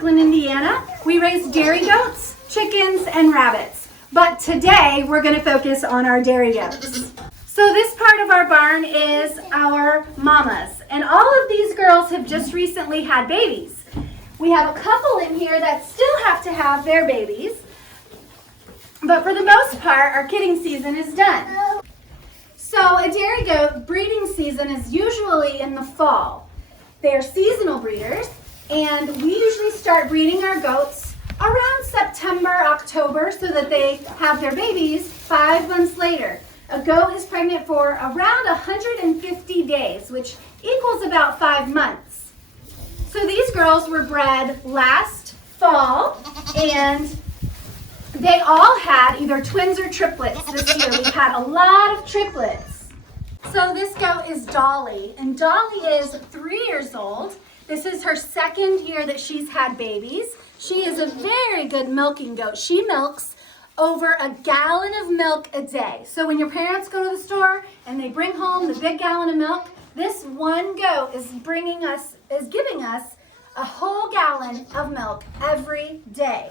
Kirkland, Indiana. We raise dairy goats, chickens, and rabbits. But today we're going to focus on our dairy goats. So this part of our barn is our mamas. And all of these girls have just recently had babies. We have a couple in here that still have to have their babies. But for the most part, our kidding season is done. So a dairy goat breeding season is usually in the fall. They are seasonal breeders, and we usually start breeding our goats around September, October, so that they have their babies 5 months later. A goat is pregnant for around 150 days, which equals about 5 months. So these girls were bred last fall, and they all had either twins or triplets this year. We've had a lot of triplets. So this goat is Dolly, and Dolly is 3 years old. This is her 2nd year that she's had babies. She is a very good milking goat. She milks over 1 gallon of milk a day. So when your parents go to the store and they bring home the big gallon of milk, this one goat is giving us a whole gallon of milk every day.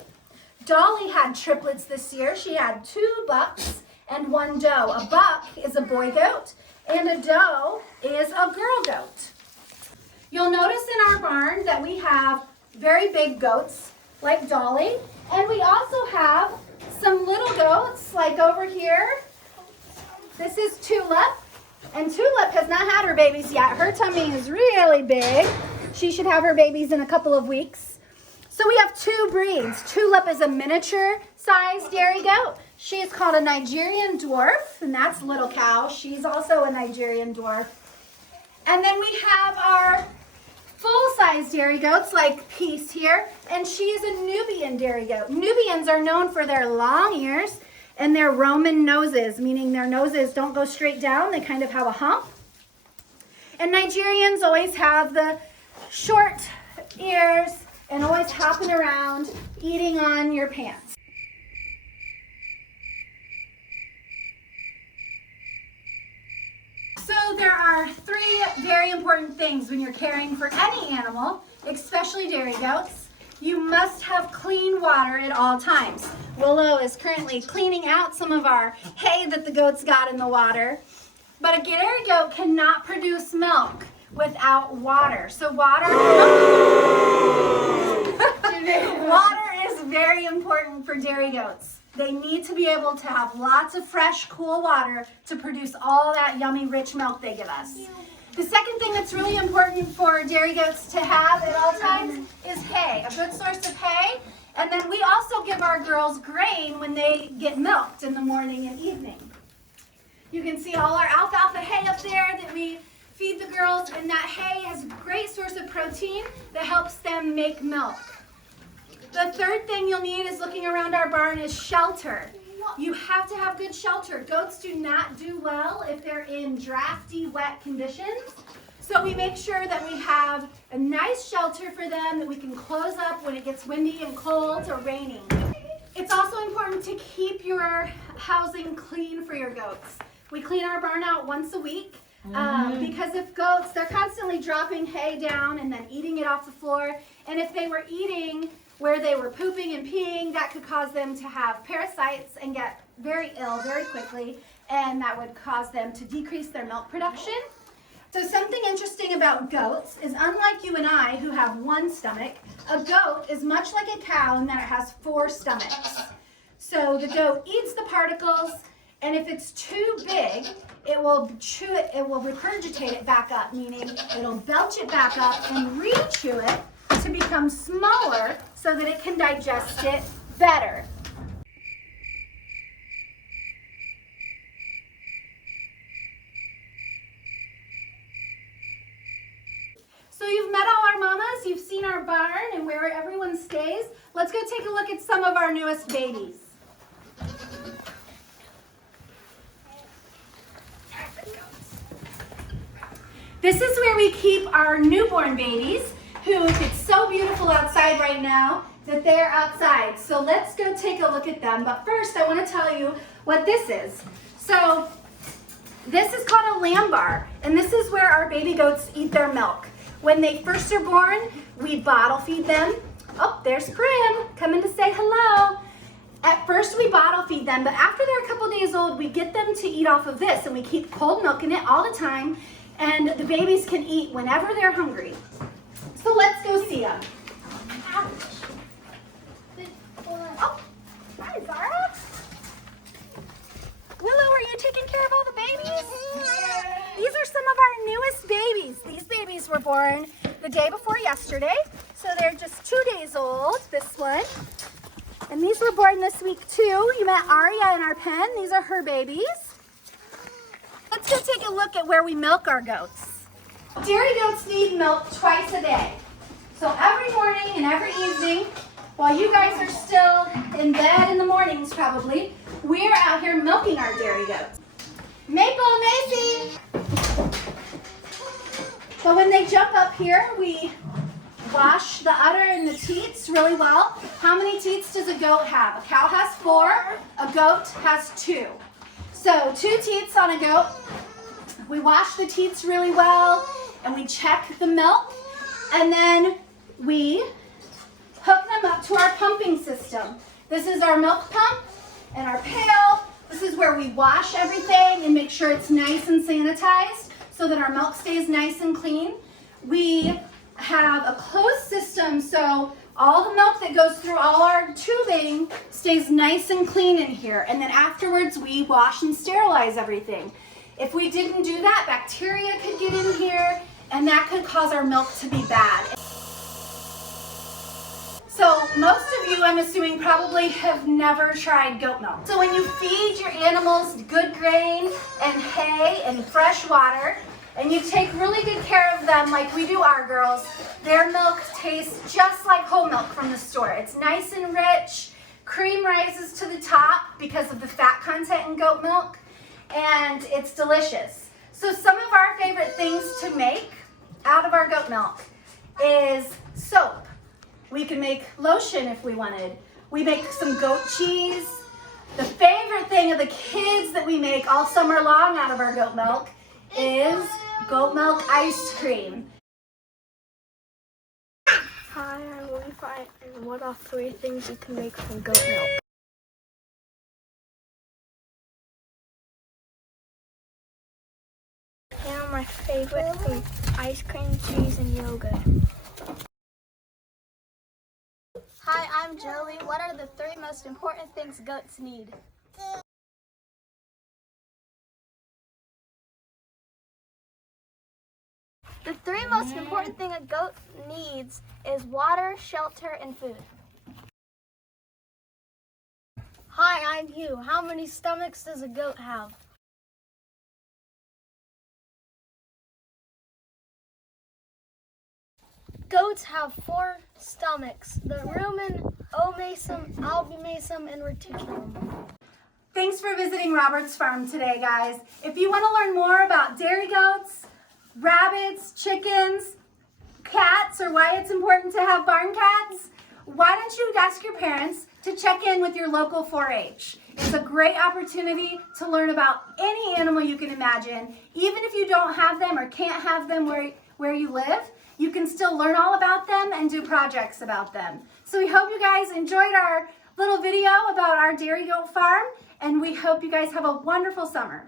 Dolly had triplets this year. She had 2 bucks and 1 doe. A buck is a boy goat, and a doe is a girl goat. You'll notice in our barn that we have very big goats like Dolly, and we also have some little goats like over here. This is Tulip, and Tulip has not had her babies yet. Her tummy is really big. She should have her babies in a couple of weeks. So we have 2 breeds. Tulip is a miniature-sized dairy goat. She is called a Nigerian dwarf, and that's Little Cow. She's also a Nigerian dwarf. And then we have our full-size dairy goats like Peace here, and she is a Nubian dairy goat. Nubians are known for their long ears and their Roman noses, meaning their noses don't go straight down. They kind of have a hump. And Nigerians always have the short ears and always hopping around, eating on your pants. So there are 3 very important things when you're caring for any animal, especially dairy goats. You must have clean water at all times. Willow is currently cleaning out some of our hay that the goats got in the water. But a dairy goat cannot produce milk without water. So water is very important for dairy goats. They need to be able to have lots of fresh, cool water to produce all that yummy, rich milk they give us. The second thing that's really important for dairy goats to have at all times is hay, a good source of hay. And then we also give our girls grain when they get milked in the morning and evening. You can see all our alfalfa hay up there that we feed the girls, and that hay is a great source of protein that helps them make milk. The third thing you'll need is looking around our barn is shelter. You have to have good shelter. Goats do not do well if they're in drafty, wet conditions. So we make sure that we have a nice shelter for them that we can close up when it gets windy and cold or raining. It's also important to keep your housing clean for your goats. We clean our barn out once a week. Because if goats, they're constantly dropping hay down and then eating it off the floor. And if they were eating where they were pooping and peeing, that could cause them to have parasites and get very ill very quickly. And that would cause them to decrease their milk production. So something interesting about goats is, unlike you and I who have 1 stomach, a goat is much like a cow in that it has 4 stomachs. So the goat eats the particles, and if it's too big, it will chew it, it will regurgitate it back up, meaning it'll belch it back up and re-chew it to become smaller so that it can digest it better. So you've met all our mamas, you've seen our barn and where everyone stays. Let's go take a look at some of our newest babies. This is where we keep our newborn babies, who it's so beautiful outside right now that they're outside. So let's go take a look at them. But first I want to tell you what this is. So this is called a lamb bar, and this is where our baby goats eat their milk. When they first are born, we bottle feed them. Oh, there's Prim coming to say hello. At first we bottle feed them, but after they're a couple days old, we get them to eat off of this, and we keep cold milk in it all the time, and the babies can eat whenever they're hungry. So let's go see them. Oh, hi Zara. Willow, are you taking care of all the babies? These are some of our newest babies. These babies were born the day before yesterday, so they're just 2 days old, this one. And these were born this week too. You met Aria in our pen. These are her babies. Let's go take a look at where we milk our goats. Dairy goats need milk twice a day. So every morning and every evening, while you guys are still in bed in the mornings probably, we're out here milking our dairy goats. Maple, Macy! So when they jump up here, we wash the udder and the teats really well. How many teats does a goat have? A cow has 4, a goat has 2. So 2 teats on a goat. We wash the teats really well and we check the milk, and then we hook them up to our pumping system. This is our milk pump and our pail. This is where we wash everything and make sure it's nice and sanitized so that our milk stays nice and clean. We have a closed system, so all the milk that goes through all our tubing stays nice and clean in here. And then afterwards, we wash and sterilize everything. If we didn't do that, bacteria could get in here, and that could cause our milk to be bad. So most of you, I'm assuming, probably have never tried goat milk. So when you feed your animals good grain and hay and fresh water, and you take really good care of them like we do our girls, their milk tastes just like whole milk from the store. It's nice and rich. Cream rises to the top because of the fat content in goat milk, and it's delicious. So some of our favorite things to make out of our goat milk is soap. We can make lotion if we wanted. We make some goat cheese. The favorite thing of the kids that we make all summer long out of our goat milk is goat milk ice cream. Hi, I'm Levi, and what are 3 things you can make from goat milk? And my favorite food, ice cream, cheese, and yogurt. Hi, I'm Joey. What are the 3 most important things goats need? The 3 most important thing a goat needs is water, shelter, and food. Hi, I'm Hugh. How many stomachs does a goat have? Goats have 4 stomachs: the rumen, omasum, albumasum, and reticulum. Thanks for visiting Robert's Farm today, guys. If you want to learn more about dairy goats, rabbits, chickens, cats, or why it's important to have barn cats, why don't you ask your parents to check in with your local 4-H. It's a great opportunity to learn about any animal you can imagine. Even if you don't have them or can't have them where you live, you can still learn all about them and do projects about them. So we hope you guys enjoyed our little video about our dairy goat farm, and we hope you guys have a wonderful summer.